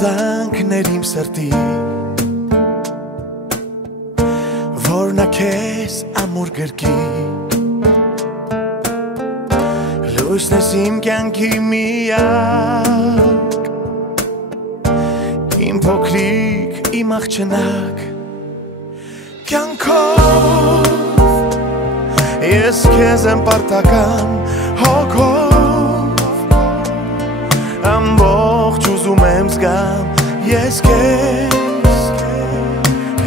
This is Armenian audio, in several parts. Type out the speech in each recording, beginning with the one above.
երազանքներ իմ սրտի որ նա քեզ ամուր գրկի լույսն ես իմ կյանքի միակ իմ փոքրիկ իմ աղջնակ կյանքով ես քեզ եմ պարտական հոգով ամբողջ ուզում եմ զգամ ես քեզ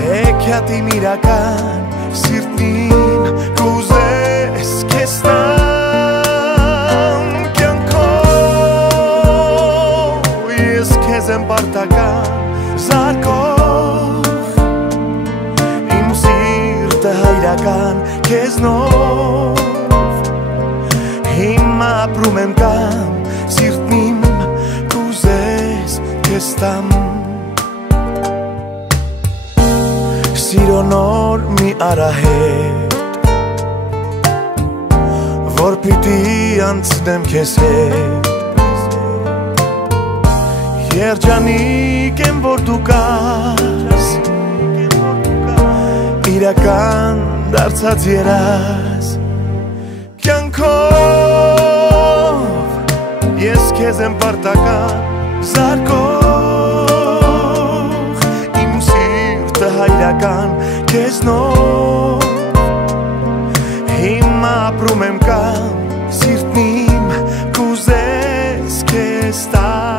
հեքիաթ իմ իրական սիրտին կուզես քեզ տամ կյանքով ես քեզ եմ պարտական զարկող իմ սիրտը հայրական քեզնով հիմա ապրում եմ կամ սիրտն իմ կուզես քեզ տամ Սիրո նոր մի արահետ որ պիտի անցնեմ քեզ հետ Երջանիկ եմ որ դու կաս իրական դարձած երաս կյանքով ես քեզ եմ պարտական զարկող իմ սիրտը հայրական քեզնով հիմա ապրում եմ կամ սիրտն իմ կուզես քեզ տամ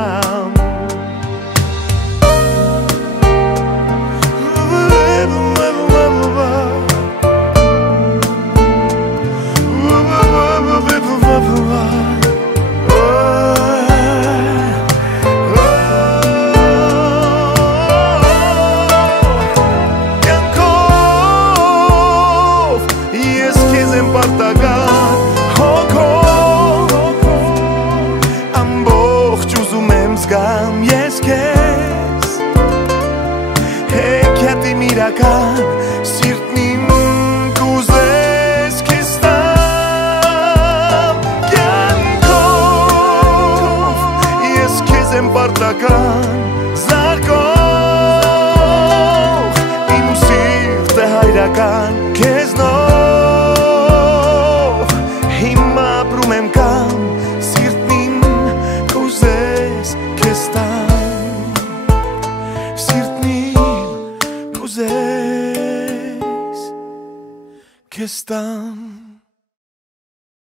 Ես քեզ հեքիաթ իմ իրական սիրտն իմ կուզես քեզ տամ կյանքով ես քեզ եմ պարտական զարկող իմ սիրտը հայրական քեզնով հիմա ապրում եմ կամ սիրտն իմ կուզես քեզ տամ սիրտն իմ կուզես քեզ տամ